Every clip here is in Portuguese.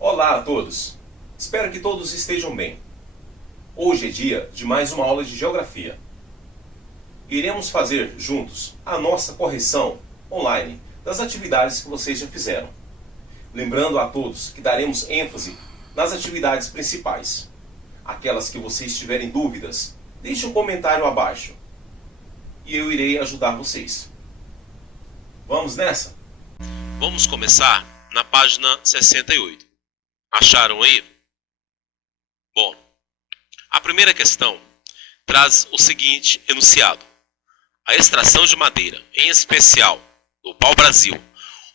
Olá a todos! Espero que todos estejam bem. Hoje é dia de mais uma aula de Geografia. Iremos fazer juntos a nossa correção online das atividades que vocês já fizeram. Lembrando a todos que daremos ênfase nas atividades principais. Aquelas que vocês tiverem dúvidas, deixe um comentário abaixo e eu irei ajudar vocês. Vamos nessa? Vamos começar na página 68. Acharam aí? Bom, a primeira questão traz o seguinte enunciado: a extração de madeira, em especial do pau-brasil,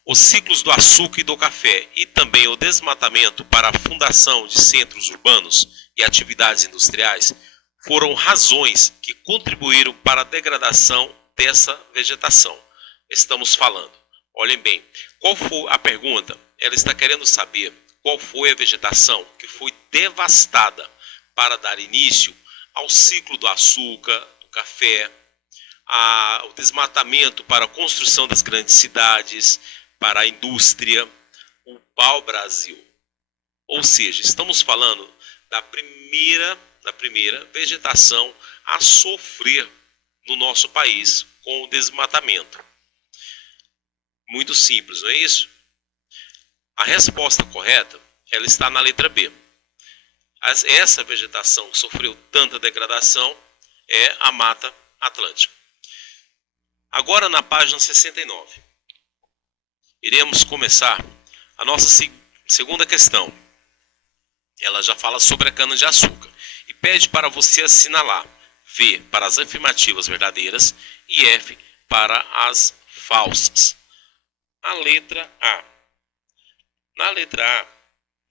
os ciclos do açúcar e do café e também o desmatamento para a fundação de centros urbanos e atividades industriais foram razões que contribuíram para a degradação dessa vegetação. Estamos falando, olhem bem, qual foi a pergunta? Ela está querendo saber qual foi a vegetação que foi devastada para dar início ao ciclo do açúcar, do café, o desmatamento para a construção das grandes cidades, para a indústria, o pau-brasil. Ou seja, estamos falando da primeira vegetação a sofrer no nosso país com o desmatamento. Muito simples, não é isso? A resposta correta, ela está na letra B. Essa vegetação que sofreu tanta degradação é a Mata Atlântica. Agora na página 69. Iremos começar a nossa segunda questão. Ela já fala sobre a cana-de-açúcar e pede para você assinalar V para as afirmativas verdadeiras e F para as falsas. A letra A. Na letra A,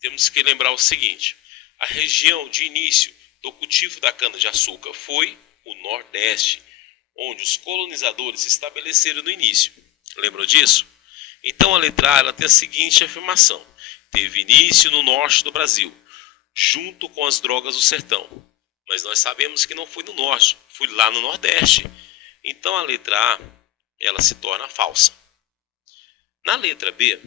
temos que lembrar o seguinte: a região de início do cultivo da cana-de-açúcar foi o Nordeste, onde os colonizadores se estabeleceram no início. Lembram disso? Então a letra A ela tem a seguinte afirmação: teve início no norte do Brasil, junto com as drogas do sertão. Mas nós sabemos que não foi no norte, foi lá no Nordeste. Então a letra A ela se torna falsa. Na letra B,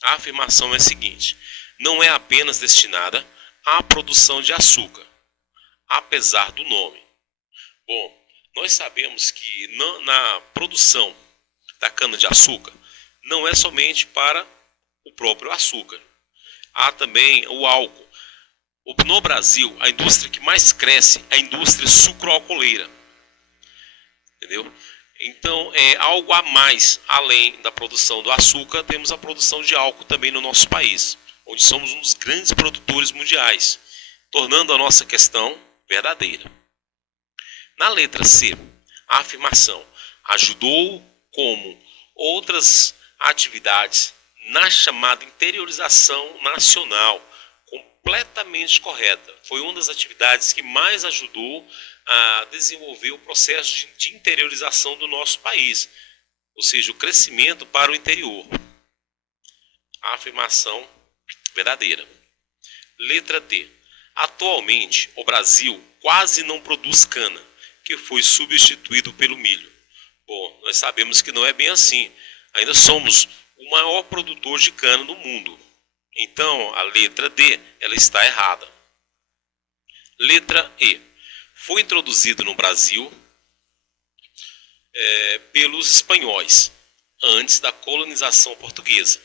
a afirmação é a seguinte: não é apenas destinada à produção de açúcar, apesar do nome. Bom, nós sabemos que na produção da cana-de-açúcar não é somente para o próprio açúcar. Há também o álcool. No Brasil, a indústria que mais cresce é a indústria sucroalcooleira. Entendeu? Então, é algo a mais, além da produção do açúcar, temos a produção de álcool também no nosso país, onde somos um dos grandes produtores mundiais, tornando a nossa questão verdadeira. Na letra C, a afirmação ajudou como outras atividades na chamada interiorização nacional, completamente correta. Foi uma das atividades que mais ajudou a desenvolver o processo de interiorização do nosso país, ou seja, o crescimento para o interior. A afirmação verdadeira. Letra D. Atualmente, o Brasil quase não produz cana, que foi substituído pelo milho. Bom, nós sabemos que não é bem assim. Ainda somos o maior produtor de cana do mundo. Então, a letra D ela está errada. Letra E. Foi introduzido no Brasil pelos espanhóis, antes da colonização portuguesa.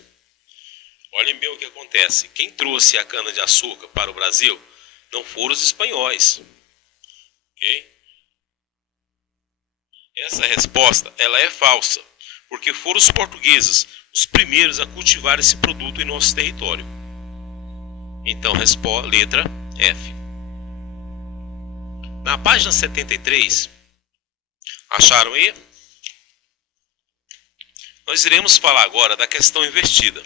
Olhem bem o que acontece. Quem trouxe a cana-de-açúcar para o Brasil não foram os espanhóis. Ok? Essa resposta ela é falsa, porque foram os portugueses os primeiros a cultivar esse produto em nosso território. Então, letra F. Na página 73, acharam aí? Nós iremos falar agora da questão invertida.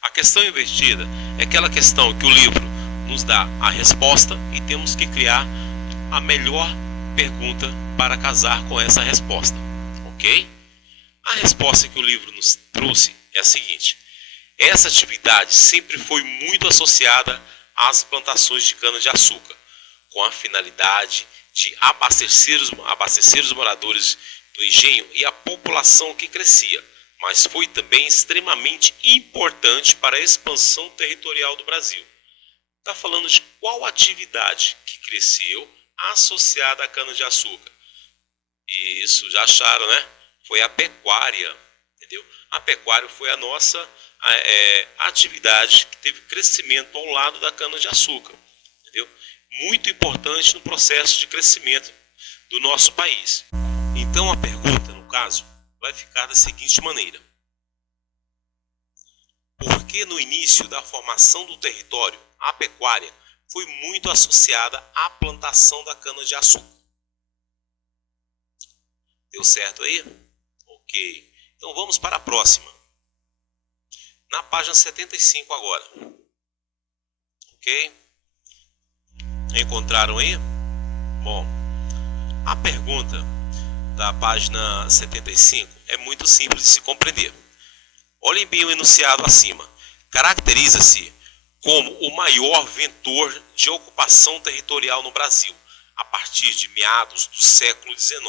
A questão invertida é aquela questão que o livro nos dá a resposta e temos que criar a melhor pergunta para casar com essa resposta, ok? A resposta que o livro nos trouxe é a seguinte: essa atividade sempre foi muito associada às plantações de cana-de-açúcar, com a finalidade de abastecer os moradores do engenho e a população que crescia, mas foi também extremamente importante para a expansão territorial do Brasil. Está falando de qual atividade que cresceu associada à cana-de-açúcar? Isso, já acharam, né? Foi a pecuária, entendeu? A pecuária foi a nossa atividade que teve crescimento ao lado da cana-de-açúcar, entendeu? Muito importante no processo de crescimento do nosso país. Então a pergunta, no caso, vai ficar da seguinte maneira: por que no início da formação do território a pecuária foi muito associada à plantação da cana-de-açúcar? Deu certo aí? Ok. Então vamos para a próxima. Na página 75 agora. Ok? Encontraram aí? Bom, a pergunta da página 75 é muito simples de se compreender. Olhem bem o enunciado acima. Caracteriza-se como o maior vetor de ocupação territorial no Brasil, a partir de meados do século XIX,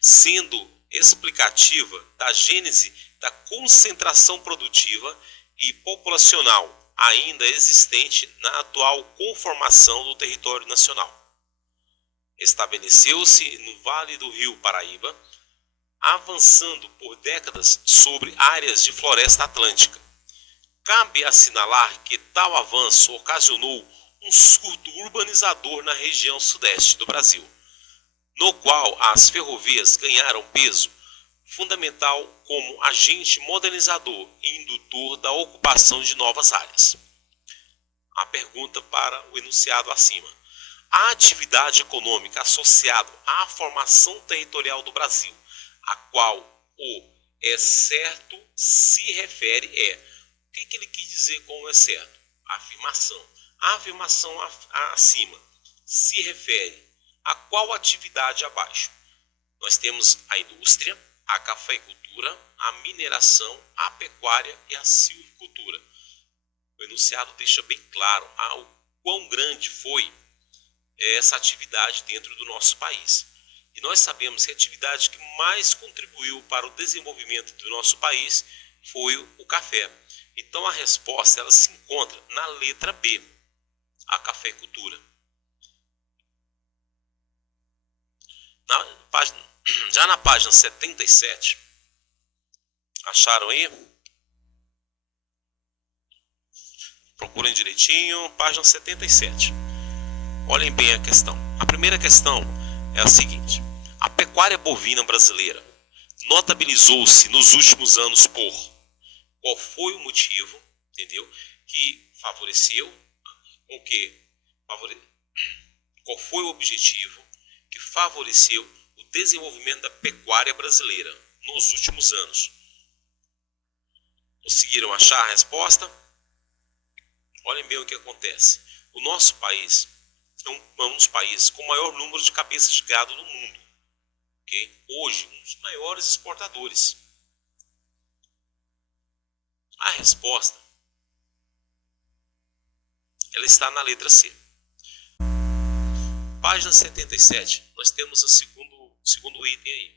sendo explicativa da gênese da concentração produtiva e populacional ainda existente na atual conformação do território nacional. Estabeleceu-se no Vale do Rio Paraíba, avançando por décadas sobre áreas de floresta atlântica. Cabe assinalar que tal avanço ocasionou um surto urbanizador na região sudeste do Brasil, no qual as ferrovias ganharam peso fundamental como agente modernizador e indutor da ocupação de novas áreas. A pergunta para o enunciado acima: a atividade econômica associada à formação territorial do Brasil, a qual o é certo se refere o que ele quis dizer com o é certo? A afirmação. A afirmação acima se refere a qual atividade abaixo? Nós temos a indústria, a cafeicultura, a mineração, a pecuária e a silvicultura. O enunciado deixa bem claro o quão grande foi essa atividade dentro do nosso país. E nós sabemos que a atividade que mais contribuiu para o desenvolvimento do nosso país foi o café. Então a resposta ela se encontra na letra B, a cafeicultura. Já na página 77, acharam aí? Procurem direitinho, página 77. Olhem bem a questão. A primeira questão é a seguinte: a pecuária bovina brasileira notabilizou-se nos últimos anos por qual foi o motivo, entendeu? Que favoreceu, qual foi o objetivo que favoreceu o desenvolvimento da pecuária brasileira nos últimos anos? Conseguiram achar a resposta? Olhem bem o que acontece. O nosso país é um dos países com o maior número de cabeças de gado no mundo. Okay? Hoje, um dos maiores exportadores. A resposta ela está na letra C. Página 77, nós temos o segundo item aí.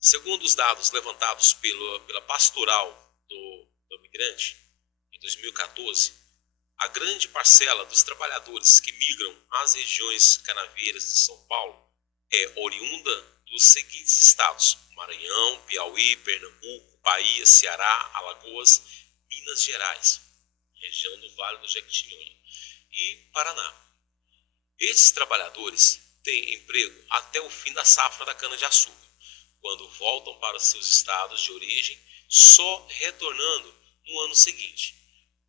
Segundo os dados levantados pela Pastoral do Migrante, em 2014, a grande parcela dos trabalhadores que migram às regiões canaveiras de São Paulo é oriunda dos seguintes estados: Maranhão, Piauí, Pernambuco, Bahia, Ceará, Alagoas, Minas Gerais, região do Vale do Jequitinhonha e Paraná. Esses trabalhadores têm emprego até o fim da safra da cana-de-açúcar, quando voltam para os seus estados de origem, só retornando no ano seguinte,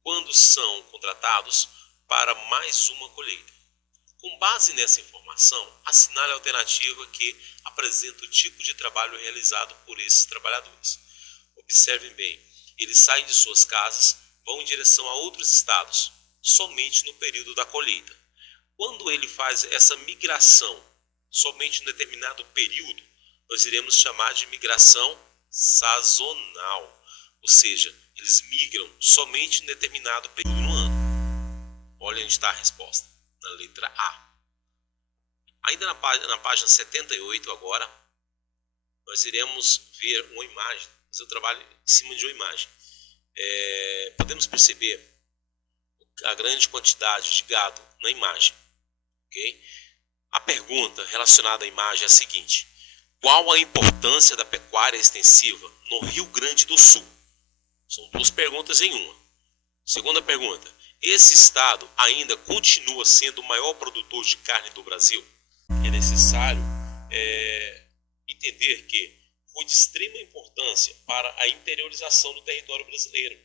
quando são contratados para mais uma colheita. Com base nessa informação, assinale a alternativa que apresenta o tipo de trabalho realizado por esses trabalhadores. Observem bem, eles saem de suas casas, vão em direção a outros estados, somente no período da colheita. Quando ele faz essa migração somente em determinado período, nós iremos chamar de migração sazonal, ou seja, eles migram somente em determinado período no ano. Olha onde está a resposta, na letra A. Ainda na página 78 agora, nós iremos ver uma imagem, mas eu trabalho em cima de uma imagem. Podemos perceber a grande quantidade de gado na imagem. Okay? A pergunta relacionada à imagem é a seguinte: qual a importância da pecuária extensiva no Rio Grande do Sul? São duas perguntas em uma. Segunda pergunta: esse estado ainda continua sendo o maior produtor de carne do Brasil? É necessário entender que foi de extrema importância para a interiorização do território brasileiro,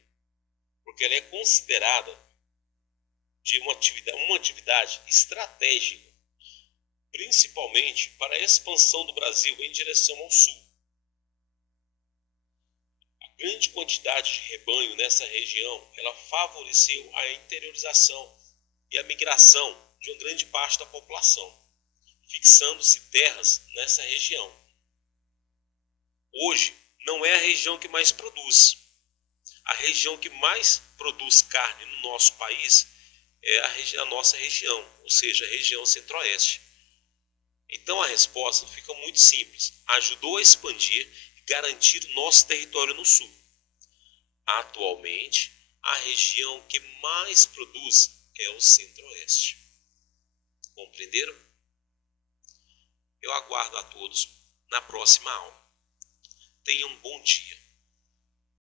porque ela é considerada de uma atividade estratégica, principalmente para a expansão do Brasil em direção ao sul. A grande quantidade de rebanho nessa região, ela favoreceu a interiorização e a migração de uma grande parte da população, fixando-se terras nessa região. Hoje, não é a região que mais produz. A região que mais produz carne no nosso país é a nossa região, ou seja, a região centro-oeste. Então a resposta fica muito simples: ajudou a expandir e garantir o nosso território no sul. Atualmente, a região que mais produz é o centro-oeste. Compreenderam? Eu aguardo a todos na próxima aula. Tenham um bom dia.